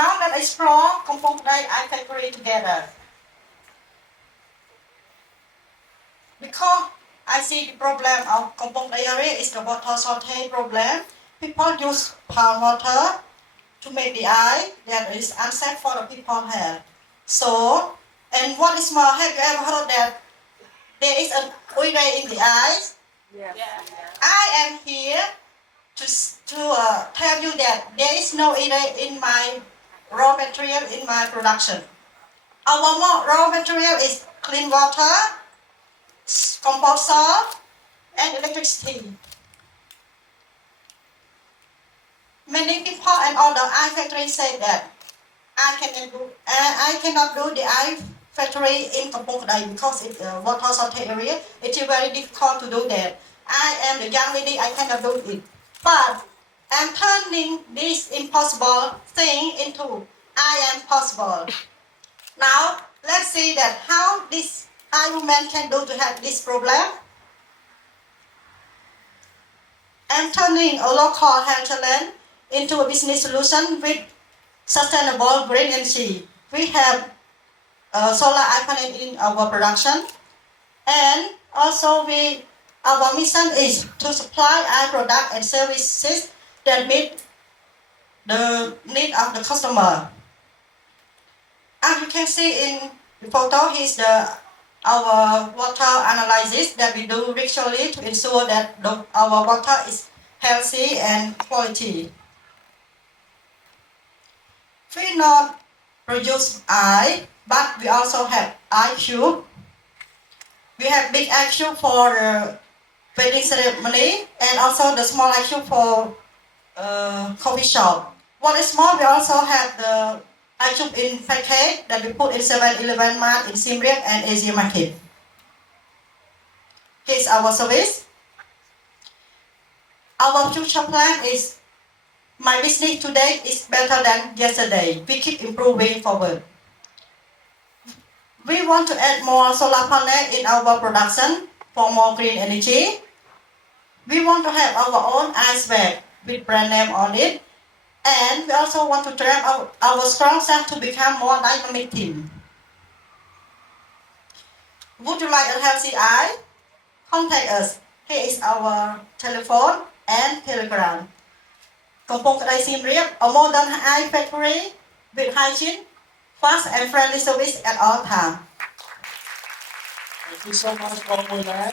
Now that I strong compound I factory together. Because I see the problem of compound area is the water shortage problem. People use palm water to make the eye that is unsafe for the people here. So, and what is more, have you ever heard that there is an uric in the eyes? Yes. Yeah. I am here to tell you that there is no uric in my raw material in my production. Our raw material is clean water, compost salt, and electricity. Many people and all the eye factories say that I cannot do the eye factory in Cambodia because it's a water shortage area. It is very difficult to do that. I am the young lady, I cannot do it. But I'm turning this impossible thing into I am possible. Now, let's see that how this eye woman can do to have this problem. I'm turning a local hair talent into a business solution with sustainable green energy. We have solar eye panel in our production, and also our mission is to supply eye products and services that meet the need of the customer. As you can see in the photo, here's our water analysis that we do regularly to ensure that our water is healthy and quality. We not produce eye, but we also have eye cube. We have big eye cube for the wedding ceremony and also the small eye cube for coffee shop. What is more, we also have the eye cube in package that we put in 7-Eleven Mart in Siem Reap and Asia Market. Here's our service. Our future plan is my business today is better than yesterday. We keep improving forward. We want to add more solar panel in our production for more green energy. We want to have our own ice bag with brand name on it. And we also want to train our strong staff to become more dynamic team. Would you like a healthy eye? Contact us. Here is our telephone and telegram. Kampong Kedai Siem Reap, a modern eye factory with hygiene, fast and friendly service at all times. Thank you so much, Muylang.